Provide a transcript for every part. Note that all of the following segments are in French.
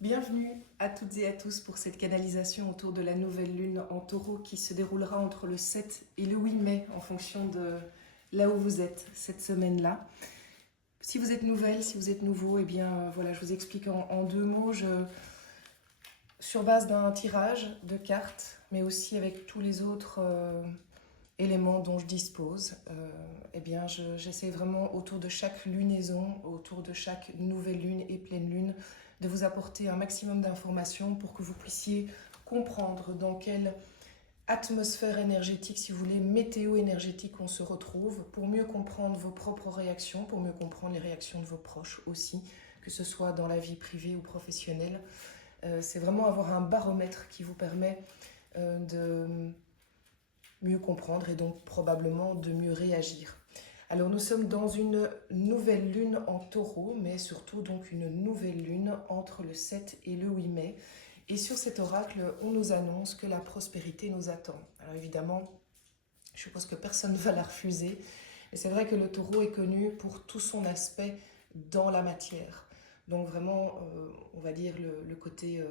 Bienvenue à toutes et à tous pour cette canalisation autour de la nouvelle lune en taureau qui se déroulera entre le 7 et le 8 mai en fonction de là où vous êtes cette semaine-là. Si vous êtes nouvelle, si vous êtes nouveau, eh bien voilà, je vous explique en deux mots. Sur base d'un tirage de cartes, mais aussi avec tous les autres éléments dont je dispose, eh bien j'essaie vraiment autour de chaque lunaison, autour de chaque nouvelle lune et pleine lune, de vous apporter un maximum d'informations pour que vous puissiez comprendre dans quelle atmosphère énergétique, si vous voulez, météo énergétique on se retrouve, pour mieux comprendre vos propres réactions, pour mieux comprendre les réactions de vos proches aussi, que ce soit dans la vie privée ou professionnelle. C'est vraiment avoir un baromètre qui vous permet de mieux comprendre et donc probablement de mieux réagir. Alors nous sommes dans une nouvelle lune en taureau, mais surtout donc une nouvelle lune entre le 7 et le 8 mai. Et sur cet oracle, on nous annonce que la prospérité nous attend. Alors évidemment, je suppose que personne ne va la refuser. Et c'est vrai que le taureau est connu pour tout son aspect dans la matière. Donc vraiment, on va dire le côté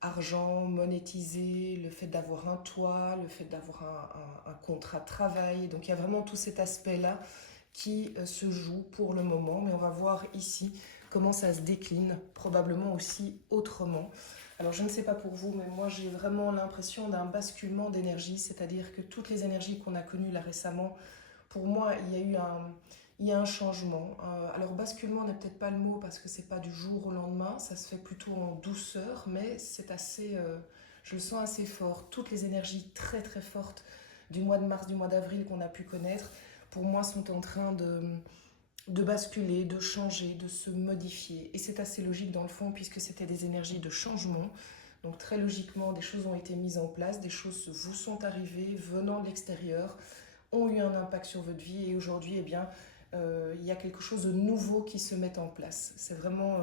argent, monétisé, le fait d'avoir un toit, le fait d'avoir un contrat de travail. Donc il y a vraiment tout cet aspect-là qui se joue pour le moment. Mais on va voir ici comment ça se décline, probablement aussi autrement. Alors je ne sais pas pour vous, mais moi j'ai vraiment l'impression d'un basculement d'énergie, c'est-à-dire que toutes les énergies qu'on a connues là récemment, pour moi il y a un changement. Alors basculement n'est peut-être pas le mot parce que c'est pas du jour au lendemain, ça se fait plutôt en douceur, mais c'est assez, je le sens assez fort. Toutes les énergies très très fortes du mois de mars, du mois d'avril qu'on a pu connaître, pour moi sont en train de basculer, de changer, de se modifier. Et c'est assez logique dans le fond puisque c'était des énergies de changement. Donc très logiquement, des choses ont été mises en place, des choses vous sont arrivées venant de l'extérieur, ont eu un impact sur votre vie et aujourd'hui, eh bien, il y a quelque chose de nouveau qui se met en place. C'est vraiment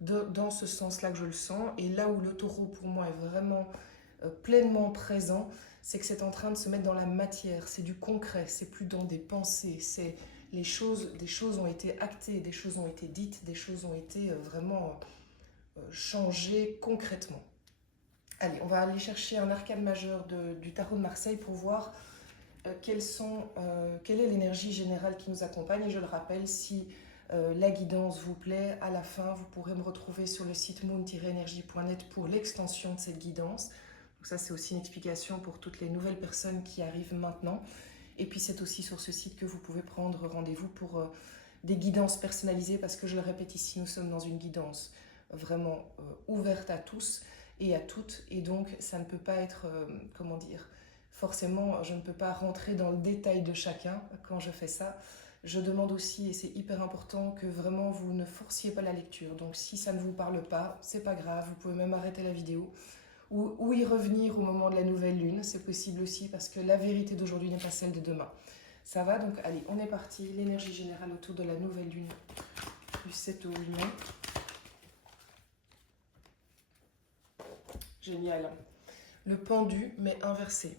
dans ce sens-là que je le sens. Et là où le taureau, pour moi, est vraiment pleinement présent, c'est que c'est en train de se mettre dans la matière. C'est du concret, c'est plus dans des pensées. C'est des choses ont été actées, des choses ont été dites, des choses ont été vraiment changées concrètement. Allez, on va aller chercher un arcane majeur du tarot de Marseille pour voir quelle est l'énergie générale qui nous accompagne. Et je le rappelle, si la guidance vous plaît, à la fin, vous pourrez me retrouver sur le site moon-energie.net pour l'extension de cette guidance. Donc ça, c'est aussi une explication pour toutes les nouvelles personnes qui arrivent maintenant. Et puis, c'est aussi sur ce site que vous pouvez prendre rendez-vous pour des guidances personnalisées, parce que je le répète ici, nous sommes dans une guidance vraiment ouverte à tous et à toutes. Et donc, ça ne peut pas être, comment dire, forcément, je ne peux pas rentrer dans le détail de chacun quand je fais ça. Je demande aussi, et c'est hyper important, que vraiment vous ne forciez pas la lecture. Donc si ça ne vous parle pas, c'est pas grave, vous pouvez même arrêter la vidéo ou y revenir au moment de la nouvelle lune. C'est possible aussi parce que la vérité d'aujourd'hui n'est pas celle de demain. Ça va, donc allez, on est parti. L'énergie générale autour de la nouvelle lune du 7 au 8 mai. Génial. Le pendu, mais inversé.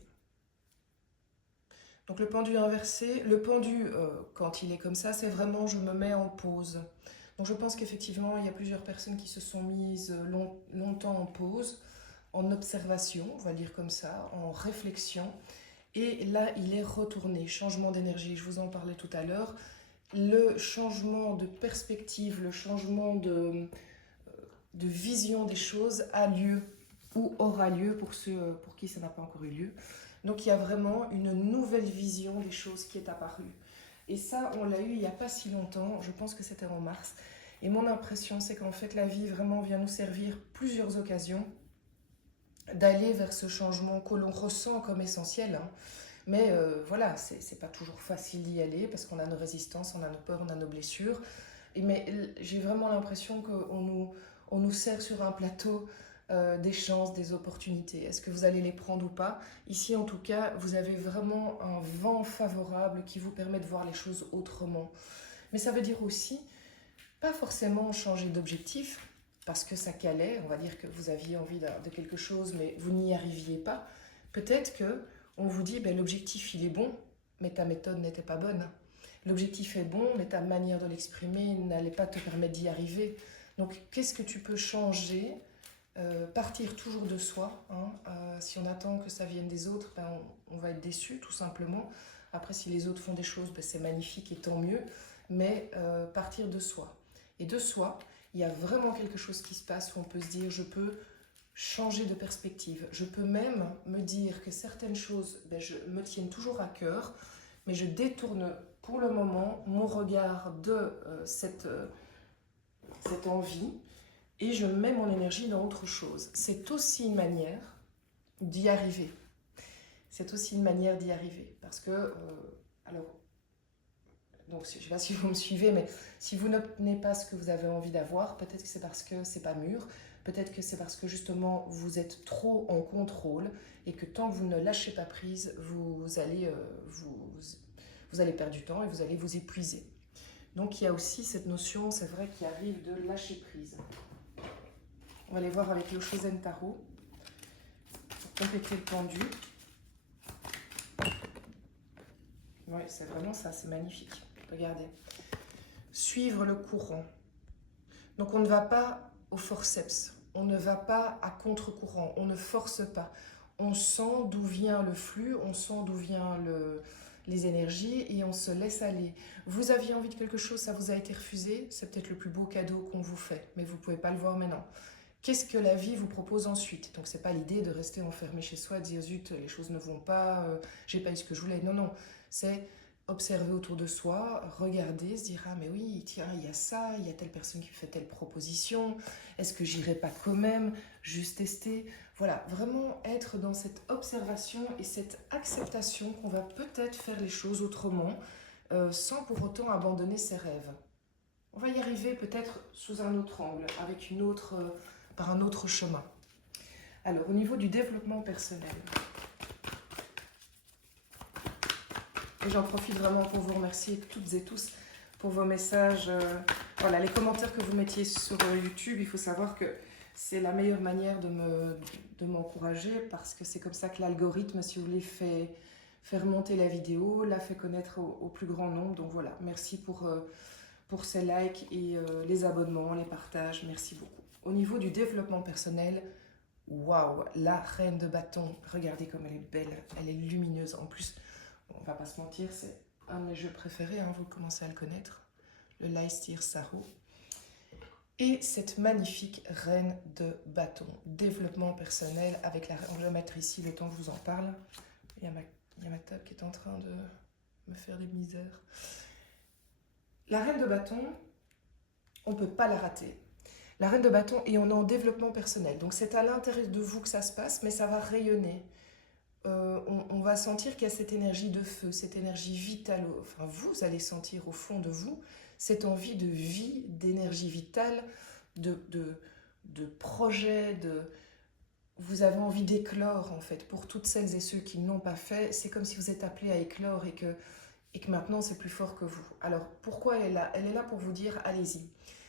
Donc le pendu inversé, le pendu, quand il est comme ça, c'est vraiment je me mets en pause. Donc je pense qu'effectivement, il y a plusieurs personnes qui se sont mises longtemps en pause, en observation, on va dire comme ça, en réflexion. Et là, il est retourné, changement d'énergie, je vous en parlais tout à l'heure. Le changement de perspective, le changement de vision des choses a lieu ou aura lieu pour ceux pour qui ça n'a pas encore eu lieu. Donc il y a vraiment une nouvelle vision des choses qui est apparue. Et ça, on l'a eu il n'y a pas si longtemps, je pense que c'était en mars. Et mon impression, c'est qu'en fait, la vie vraiment vient nous servir plusieurs occasions d'aller vers ce changement que l'on ressent comme essentiel. Hein. Mais voilà, c'est pas toujours facile d'y aller parce qu'on a nos résistances, on a nos peurs, on a nos blessures. Mais j'ai vraiment l'impression on nous sert sur un plateau des chances, des opportunités. Est-ce que vous allez les prendre ou pas? Ici, en tout cas, vous avez vraiment un vent favorable qui vous permet de voir les choses autrement. Mais ça veut dire aussi, pas forcément changer d'objectif, parce que ça calait, on va dire que vous aviez envie de quelque chose, mais vous n'y arriviez pas. Peut-être que on vous dit, ben, l'objectif, il est bon, mais ta méthode n'était pas bonne. L'objectif est bon, mais ta manière de l'exprimer n'allait pas te permettre d'y arriver. Donc, qu'est-ce que tu peux changer? Partir toujours de soi. Hein. Si on attend que ça vienne des autres, ben on va être déçu, tout simplement. Après, si les autres font des choses, ben c'est magnifique et tant mieux. Mais partir de soi. Et de soi, il y a vraiment quelque chose qui se passe où on peut se dire, je peux changer de perspective. Je peux même me dire que certaines choses me tiennent toujours à cœur, mais je détourne pour le moment mon regard de cette envie et je mets mon énergie dans autre chose. C'est aussi une manière d'y arriver. C'est aussi une manière d'y arriver. Parce que, alors, donc je ne sais pas si vous me suivez, mais si vous n'obtenez pas ce que vous avez envie d'avoir, peut-être que c'est parce que c'est pas mûr, peut-être que c'est parce que justement vous êtes trop en contrôle et que tant que vous ne lâchez pas prise, vous allez perdre du temps et vous allez vous épuiser. Donc il y a aussi cette notion, c'est vrai, qui arrive de lâcher prise. On va aller voir avec le Shosen Tarot pour compléter le pendu. Oui, c'est vraiment ça, c'est magnifique. Regardez. Suivre le courant. Donc on ne va pas au forceps, on ne va pas à contre-courant, on ne force pas. On sent d'où vient le flux, on sent d'où viennent les énergies et on se laisse aller. Vous aviez envie de quelque chose, ça vous a été refusé, c'est peut-être le plus beau cadeau qu'on vous fait, mais vous ne pouvez pas le voir maintenant. Qu'est-ce que la vie vous propose ensuite? Donc c'est pas l'idée de rester enfermé chez soi, de dire zut, les choses ne vont pas, j'ai pas eu ce que je voulais. Non, non, c'est observer autour de soi, regarder, se dire ah mais oui, tiens, il y a ça, il y a telle personne qui fait telle proposition, est-ce que j'irai pas quand même, juste tester. Voilà, vraiment être dans cette observation et cette acceptation qu'on va peut-être faire les choses autrement, sans pour autant abandonner ses rêves. On va y arriver peut-être sous un autre angle, avec par un autre chemin. Alors, au niveau du développement personnel, et j'en profite vraiment pour vous remercier toutes et tous pour vos messages. Voilà, les commentaires que vous mettiez sur YouTube, il faut savoir que c'est la meilleure manière de m'encourager parce que c'est comme ça que l'algorithme, si vous voulez, fait remonter la vidéo, la fait connaître au plus grand nombre. Donc voilà, merci pour ces likes et les abonnements, les partages, merci beaucoup. Au niveau du développement personnel, waouh, la reine de bâton, regardez comme elle est belle, elle est lumineuse. En plus, on va pas se mentir, c'est un de mes jeux préférés, hein, vous commencez à le connaître, le Leicester Sarro. Et cette magnifique reine de bâton, développement personnel avec la... On va mettre ici le temps que je vous en parle. Il y a ma table qui est en train de me faire des misères. La reine de bâton, on ne peut pas la rater. La reine de bâton, et on est en développement personnel. Donc c'est à l'intérieur de vous que ça se passe, mais ça va rayonner. On va sentir qu'il y a cette énergie de feu, cette énergie vitale. Enfin, vous allez sentir au fond de vous cette envie de vie, d'énergie vitale, de projet, vous avez envie d'éclore en fait. Pour toutes celles et ceux qui ne l'ont pas fait, c'est comme si vous êtes appelé à éclore et que maintenant c'est plus fort que vous. Alors pourquoi elle est là? Elle est là pour vous dire allez-y.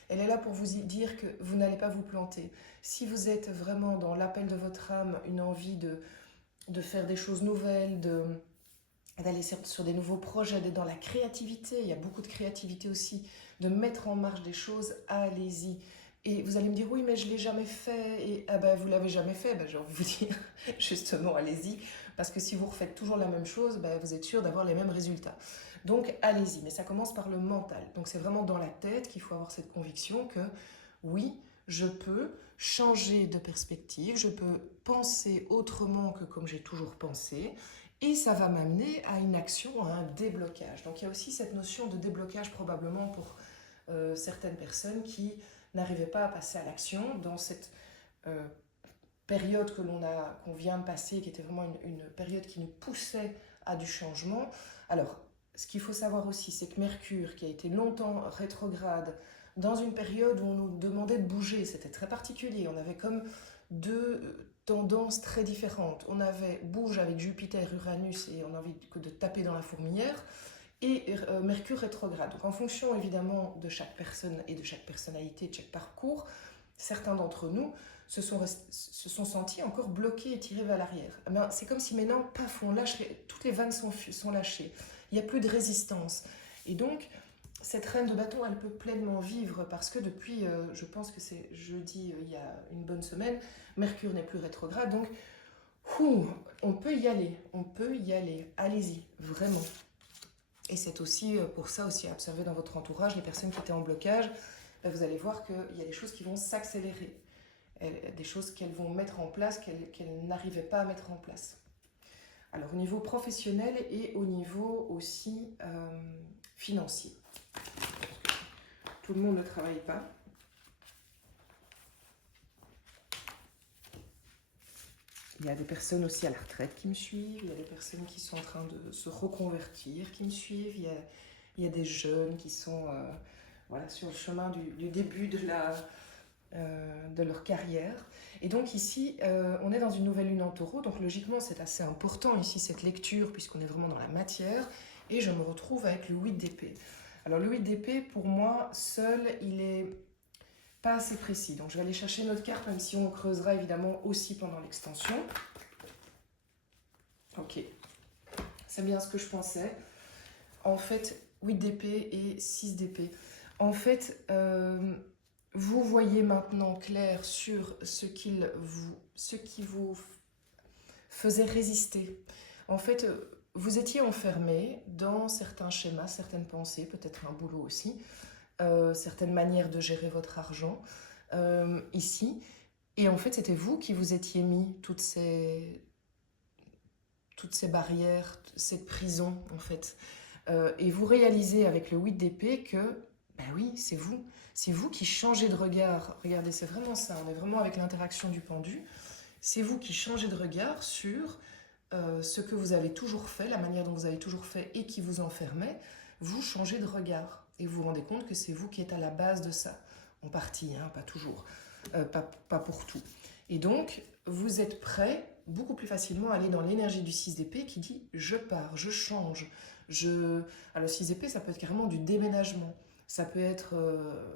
Elle est là pour vous dire que vous n'allez pas vous planter. Si vous êtes vraiment dans l'appel de votre âme, une envie de faire des choses nouvelles, d'aller sur des nouveaux projets, d'être dans la créativité, il y a beaucoup de créativité aussi, de mettre en marche des choses, allez-y. Et vous allez me dire, oui, mais je ne l'ai jamais fait. Et ah ben, vous ne l'avez jamais fait, ben, j'ai envie de vous dire, justement, allez-y. Parce que si vous refaites toujours la même chose, ben, vous êtes sûr d'avoir les mêmes résultats. Donc, allez-y. Mais ça commence par le mental. Donc, c'est vraiment dans la tête qu'il faut avoir cette conviction que, oui, je peux changer de perspective, je peux penser autrement que comme j'ai toujours pensé. Et ça va m'amener à une action, à un déblocage. Donc, il y a aussi cette notion de déblocage probablement pour certaines personnes qui n'arrivaient pas à passer à l'action dans cette période qu'on vient de passer, qui était vraiment une période qui nous poussait à du changement. Alors, ce qu'il faut savoir aussi, c'est que Mercure, qui a été longtemps rétrograde, dans une période où on nous demandait de bouger, c'était très particulier, on avait comme deux tendances très différentes. On avait bouge avec Jupiter, Uranus, et on a envie de taper dans la fourmilière, et Mercure rétrograde. Donc en fonction évidemment de chaque personne et de chaque personnalité, de chaque parcours, certains d'entre nous se sont sentis encore bloqués et tirés vers l'arrière. C'est comme si maintenant, paf, on lâche, toutes les vannes sont lâchées. Il n'y a plus de résistance. Et donc, cette reine de bâton, elle peut pleinement vivre parce que depuis, je pense que c'est jeudi, il y a une bonne semaine, Mercure n'est plus rétrograde, donc on peut y aller, allez-y, vraiment. Et c'est aussi pour ça aussi à observer dans votre entourage, les personnes qui étaient en blocage, vous allez voir qu'il y a des choses qui vont s'accélérer, des choses qu'elles vont mettre en place, qu'elles n'arrivaient pas à mettre en place. Alors au niveau professionnel et au niveau aussi financier. Tout le monde ne travaille pas. Il y a des personnes aussi à la retraite qui me suivent, il y a des personnes qui sont en train de se reconvertir qui me suivent, il y a des jeunes qui sont voilà, sur le chemin du début de leur carrière. Et donc ici, on est dans une nouvelle lune en taureau, donc logiquement c'est assez important ici cette lecture puisqu'on est vraiment dans la matière, et je me retrouve avec le 8 d'épée. Alors le 8 d'épée, pour moi, seul, il est pas assez précis. Donc je vais aller chercher notre carte, même si on creusera évidemment aussi pendant l'extension. Ok, c'est bien ce que je pensais. En fait, 8 d'épée et 6 d'épée. En fait, vous voyez maintenant clair sur ce qui vous faisait résister. En fait, vous étiez enfermé dans certains schémas, certaines pensées, peut-être un boulot aussi, certaines manières de gérer votre argent ici. Et en fait, c'était vous qui vous étiez mis toutes ces barrières, cette prison, en fait. Et vous réalisez avec le 8 d'épée que, ben oui, c'est vous. C'est vous qui changez de regard. Regardez, c'est vraiment ça. On est vraiment avec l'interaction du pendu. C'est vous qui changez de regard sur ce que vous avez toujours fait, la manière dont vous avez toujours fait et qui vous enfermait. Vous changez de regard. Et vous vous rendez compte que c'est vous qui êtes à la base de ça. En partie, hein, pas toujours. Pas pour tout. Et donc, vous êtes prêt beaucoup plus facilement à aller dans l'énergie du 6 d'épée qui dit « je pars, je change ». Alors, 6 d'épée, ça peut être carrément du déménagement. Ça peut être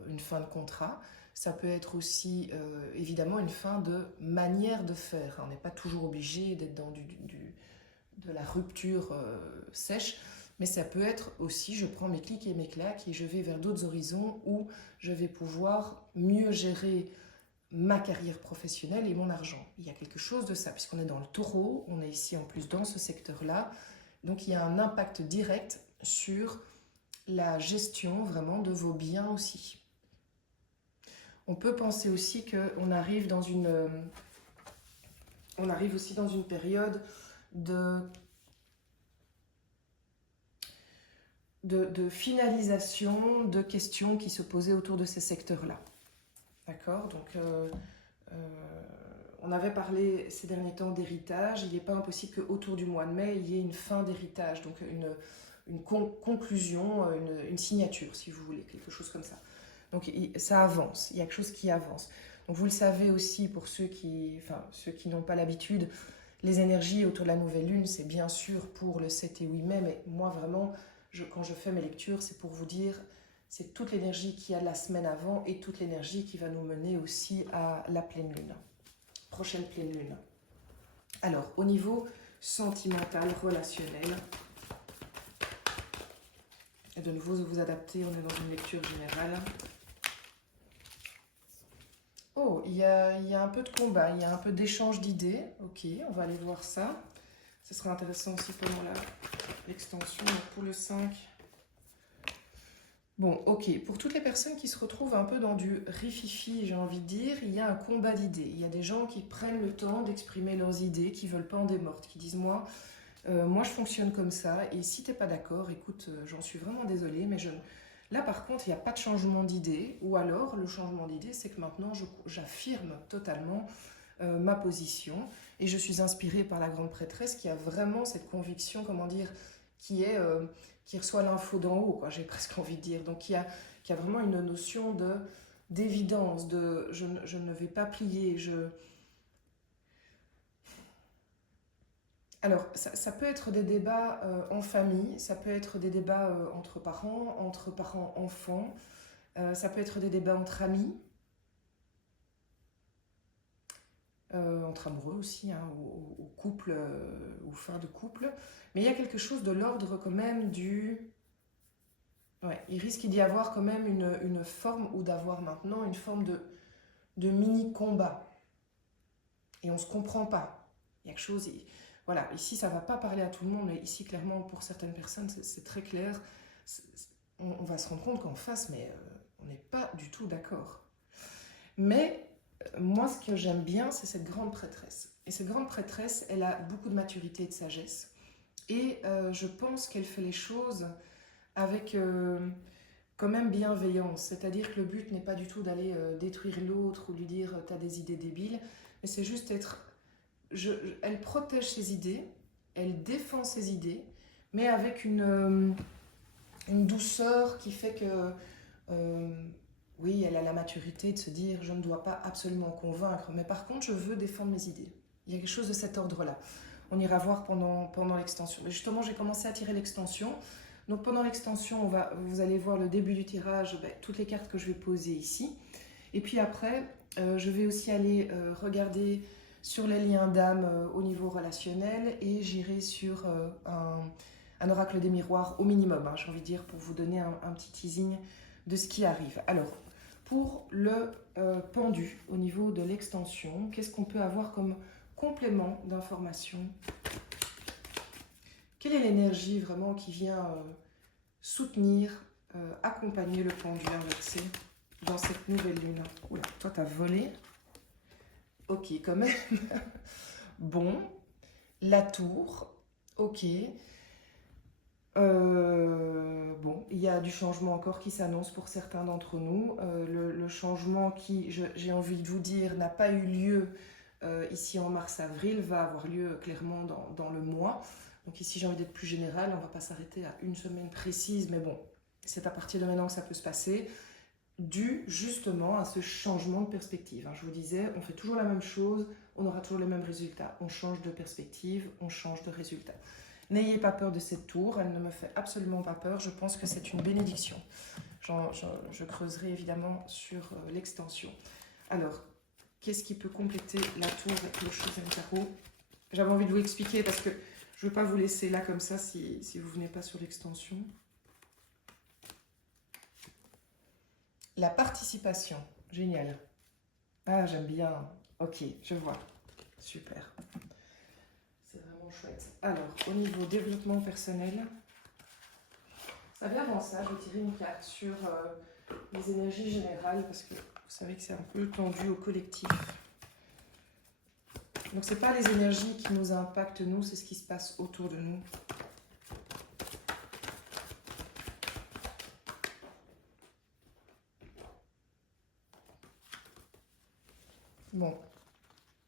une fin de contrat. Ça peut être aussi, évidemment, une fin de manière de faire. On n'est pas toujours obligé d'être dans de la rupture sèche. Mais ça peut être aussi, je prends mes clics et mes claques et je vais vers d'autres horizons où je vais pouvoir mieux gérer ma carrière professionnelle et mon argent. Il y a quelque chose de ça, puisqu'on est dans le taureau, on est ici en plus dans ce secteur-là. Donc il y a un impact direct sur la gestion vraiment de vos biens aussi. On peut penser aussi qu'on arrive dans on arrive aussi dans une période de finalisation de questions qui se posaient autour de ces secteurs-là. D'accord? Donc, on avait parlé ces derniers temps d'héritage. Il n'est pas impossible qu'autour du mois de mai, il y ait une fin d'héritage, donc une conclusion, une signature, si vous voulez, quelque chose comme ça. Donc, ça avance, il y a quelque chose qui avance. Donc, vous le savez aussi, pour ceux qui n'ont pas l'habitude, les énergies autour de la nouvelle lune, c'est bien sûr pour le 7 et 8 mai, mais moi, vraiment, quand je fais mes lectures, c'est pour vous dire, c'est toute l'énergie qu'il y a la semaine avant et toute l'énergie qui va nous mener aussi à la pleine lune, prochaine pleine lune. Alors, au niveau sentimental, relationnel, et de nouveau, vous adaptez, on est dans une lecture générale. Oh, il y a un peu de combat, il y a un peu d'échange d'idées. Ok, on va aller voir ça. Ce sera intéressant aussi pendant l'extension. Pour le 5. Bon, ok. Pour toutes les personnes qui se retrouvent un peu dans du rififi, j'ai envie de dire, il y a un combat d'idées. Il y a des gens qui prennent le temps d'exprimer leurs idées, qui veulent pas en démordre, qui disent moi je fonctionne comme ça, et si t'es pas d'accord, écoute, j'en suis vraiment désolée, mais là par contre, il n'y a pas de changement d'idée, ou alors le changement d'idée, c'est que maintenant j'affirme totalement ma position, et je suis inspirée par la grande prêtresse qui a vraiment cette conviction, comment dire, qui reçoit l'info d'en haut, quoi, j'ai presque envie de dire. Donc il y a vraiment une notion d'évidence, je ne vais pas plier, Alors, ça peut être des débats en famille, ça peut être des débats entre parents-enfants, ça peut être des débats entre amis, entre amoureux aussi, hein, ou couple, ou fin de couple. Mais il y a quelque chose de l'ordre quand même Ouais, il risque d'y avoir quand même une forme, ou d'avoir maintenant une forme de mini-combat. Et on ne se comprend pas. Il y a quelque chose... Voilà, ici, ça ne va pas parler à tout le monde, mais ici, clairement, pour certaines personnes, c'est très clair. On va se rendre compte qu'en face, mais on n'est pas du tout d'accord. Mais moi, ce que j'aime bien, c'est cette grande prêtresse. Et cette grande prêtresse, elle a beaucoup de maturité et de sagesse. Et je pense qu'elle fait les choses avec quand même bienveillance. C'est-à-dire que le but n'est pas du tout d'aller détruire l'autre ou lui dire « t'as des idées débiles », mais c'est juste être... elle protège ses idées, elle défend ses idées, mais avec une douceur qui fait que... oui, elle a la maturité de se dire « je ne dois pas absolument convaincre, mais par contre, je veux défendre mes idées ». Il y a quelque chose de cet ordre-là. On ira voir pendant l'extension. Mais justement, j'ai commencé à tirer l'extension. Donc pendant l'extension, vous allez voir le début du tirage, toutes les cartes que je vais poser ici. Et puis après, je vais aussi aller regarder sur les liens d'âme au niveau relationnel, et j'irai sur un oracle des miroirs au minimum, hein, j'ai envie de dire, pour vous donner un petit teasing de ce qui arrive. Alors, pour le pendu, au niveau de l'extension, qu'est-ce qu'on peut avoir comme complément d'information? Quelle est l'énergie vraiment qui vient soutenir, accompagner le pendu inversé dans cette nouvelle lune? Oula, toi t'as volé. Ok, quand même. Bon, la tour, ok. Bon, il y a du changement encore qui s'annonce pour certains d'entre nous. Le changement qui, j'ai envie de vous dire, n'a pas eu lieu ici en mars-avril, va avoir lieu clairement dans le mois. Donc ici, j'ai envie d'être plus générale, on ne va pas s'arrêter à une semaine précise, mais bon, c'est à partir de maintenant que ça peut se passer, dû justement à ce changement de perspective. Je vous disais, on fait toujours la même chose, on aura toujours les mêmes résultats. On change de perspective, on change de résultat. N'ayez pas peur de cette tour, elle ne me fait absolument pas peur, je pense que c'est une bénédiction. Je creuserai évidemment sur l'extension. Alors, qu'est-ce qui peut compléter la tour avec le Chosen Tarot? J'avais envie de vous expliquer parce que je ne veux pas vous laisser là comme ça si vous ne venez pas sur l'extension. La participation, génial. Ah, j'aime bien. Ok, je vois. Super. C'est vraiment chouette. Alors, au niveau développement personnel, ça vient avant ça, je vais tirer une carte sur les énergies générales parce que vous savez que c'est un peu tendu au collectif. Donc, ce n'est pas les énergies qui nous impactent, nous, c'est ce qui se passe autour de nous. Bon,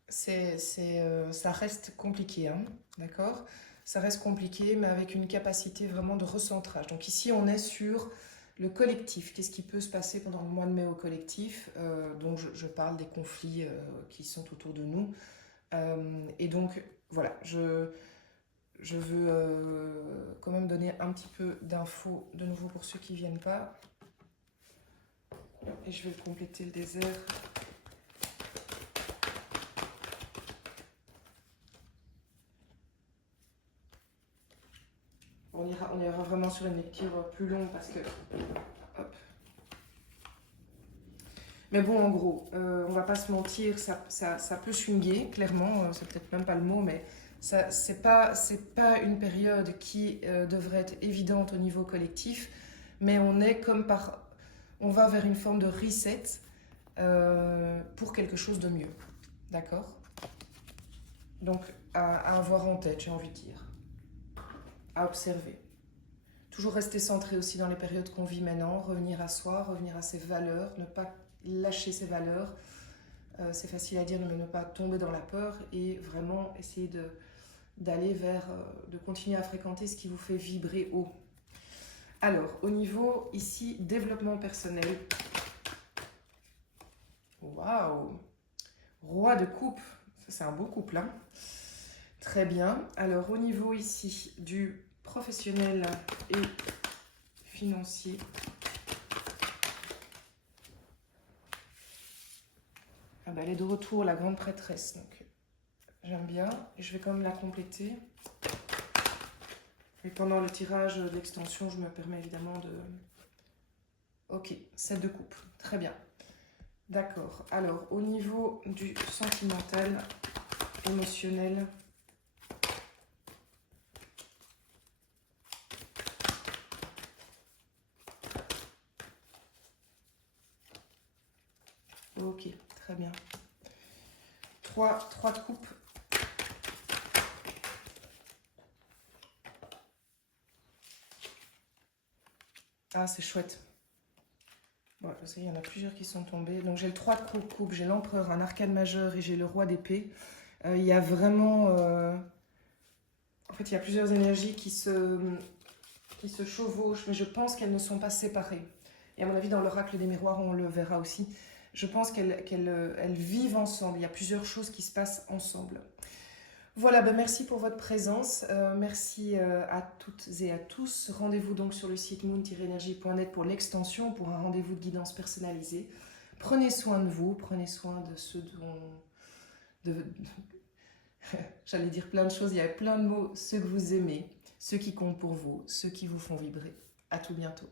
ça reste compliqué, hein, d'accord? Ça reste compliqué, mais avec une capacité vraiment de recentrage. Donc ici, on est sur le collectif. Qu'est-ce qui peut se passer pendant le mois de mai au collectif? Donc je parle des conflits qui sont autour de nous. Et donc, voilà, je veux quand même donner un petit peu d'infos de nouveau pour ceux qui ne viennent pas. Et je vais compléter le désert. On ira vraiment sur une lecture plus longue parce que... Hop. Mais bon, en gros, on va pas se mentir, ça peut swinguer, clairement, c'est peut-être même pas le mot, mais c'est pas une période qui devrait être évidente au niveau collectif, mais on est comme on va vers une forme de reset pour quelque chose de mieux, d'accord? Donc, à avoir en tête, j'ai envie de dire. À observer. Toujours rester centré aussi dans les périodes qu'on vit maintenant, revenir à soi, revenir à ses valeurs, ne pas lâcher ses valeurs. C'est facile à dire, mais ne pas tomber dans la peur et vraiment essayer d'aller vers, de continuer à fréquenter ce qui vous fait vibrer haut. Alors, au niveau ici, développement personnel. Waouh! Roi de coupe, c'est un beau couple, hein? Très bien. Alors, au niveau ici du professionnel et financier. Ah bah, elle est de retour, la grande prêtresse. Donc, j'aime bien. Et je vais quand même la compléter. Et pendant le tirage d'extension, je me permets évidemment Ok, 7 de coupe. Très bien. D'accord. Alors, au niveau du sentimental, émotionnel, ok, très bien. 3 de coupe. Ah, c'est chouette. Bon, je sais, il y en a plusieurs qui sont tombés. Donc, j'ai le 3 de coupe, j'ai l'empereur, un arcane majeur et j'ai le roi d'épée. Il y a vraiment... En fait, il y a plusieurs énergies qui se chevauchent, mais je pense qu'elles ne sont pas séparées. Et à mon avis, dans l'oracle des miroirs, on le verra aussi. Je pense qu'elles vivent ensemble. Il y a plusieurs choses qui se passent ensemble. Voilà, ben merci pour votre présence. Merci à toutes et à tous. Rendez-vous donc sur le site moon-energie.net pour l'extension, pour un rendez-vous de guidance personnalisé. Prenez soin de vous, prenez soin de ceux dont... J'allais dire plein de choses, il y a plein de mots. Ceux que vous aimez, ceux qui comptent pour vous, ceux qui vous font vibrer. À tout bientôt.